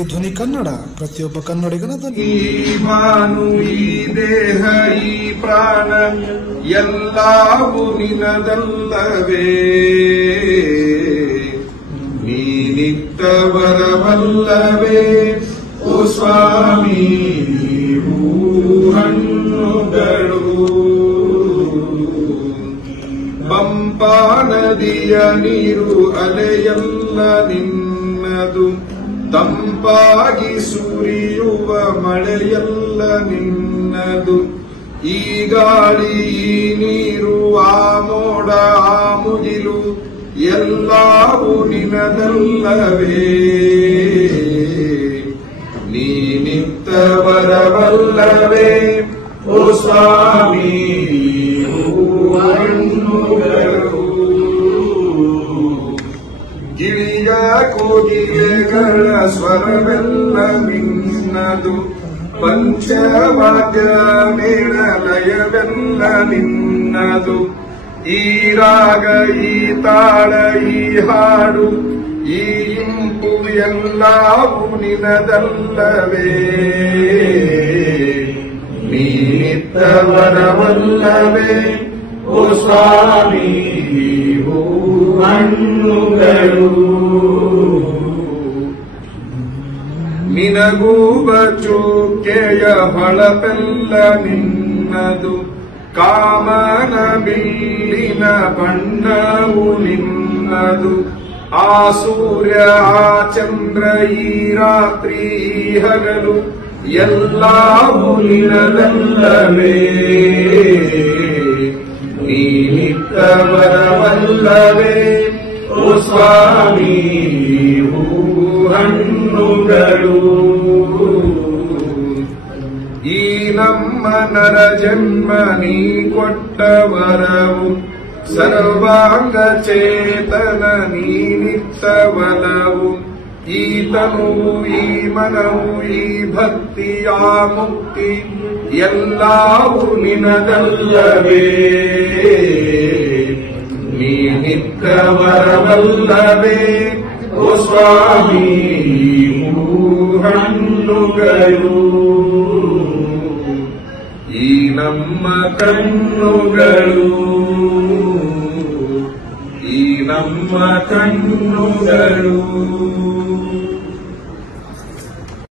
ಶ್ರೀ ಧ್ವನಿ ಕನ್ನಡ ಪ್ರತಿಯೊಬ್ಬ ಕನ್ನಡಿಗನ ಧ್ವನಿ. ಈ ಮಾನು ಈ ದೇಹ ಈ ಪ್ರಾಣ ಎಲ್ಲವೂ ನಿನದಲ್ಲವೇ, ನೀನಿತ್ತವರವಲ್ಲವೇ ಓ ಸ್ವಾಮಿ ಹಣ್ಣುಗಳು. ಪಂಪಾ ನದಿಯ ನೀರು ಅಲೆಯಲ್ಲ ನಿನ್ನದು, ತಂಪಾಗಿ ಸುರಿಯುವ ಮಳೆಯಲ್ಲ ನಿನ್ನದು. ಈ ಗಾಳಿ ಈ ನೀರು ಆ ಮೋಡ ಆ ಮುಗಿಲು ಎಲ್ಲವೂ ನಿನದಲ್ಲವೇ, ನೀನಿತ್ತವರವಲ್ಲವೇ ಓ ಸ್ವಾಮಿ ಹಣ್ಣುಗಳು. ಗಿಳಿಯ ಕೋಗಿಲೆಗಳ ಸ್ವರವೆಲ್ಲ ನಿನ್ನದು, ಪಂಚವಾದ್ಯ ಮೇಳಲಯವೆಲ್ಲ ನಿನ್ನದು. ಈ ರಾಗ ಈ ತಾಳ ಈ ಹಾಡು ಈ ಇಂಪು ಎಲ್ಲವೂ ನಿನದಲ್ಲವೇ, ನೀನಿತ್ತವರವಲ್ಲವೇ ಓ ಸ್ವಾಮಿ ಹಣ್ಣುಗಳು. ನಿನಗೂಬ ಚೂಕೆಯ ಹೊಳಪೆಲ್ಲ ನಿನ್ನದು, ಕಾಮನ ಬಿಲ್ಲಿನ ಬಣ್ಣವು ನಿನ್ನದು. ಆ ಸೂರ್ಯ ಆ ಚಂದ್ರ ಈ ರಾತ್ರಿ ಈ ಹಗಲು ಎಲ್ಲವೂ ನಿನದಲ್ಲವೇ, ನೀನಿತ್ತವರವಲ್ಲವೇ ಓ ಸ್ವಾಮಿ ಹಣ್ಣುಗಳು. ಈ ನಮ್ಮ ನರ ಜನ್ಮ ನೀ ಕೊಟ್ಟ ವರವು, ಸರ್ವಾಂಗ ಚೇತನ ನೀನಿತ್ತವಲವು. ಈ ತನುವು ಈ ಮನವು ಈ ಭಕ್ತಿಯ ಮುಕ್ತಿ ಎಲ್ಲವೂ ನಿನದಲ್ಲವೇ, ನೀನಿತ್ತವರವಲ್ಲವೇ ಓ ಸ್ವಾಮಿ ಹಣ್ಣುಗಳು. ಈ ನಮ್ಮ ಕಣ್ಣುಗಳು, ಈ ನಮ್ಮ ಕಣ್ಣುಗಳು.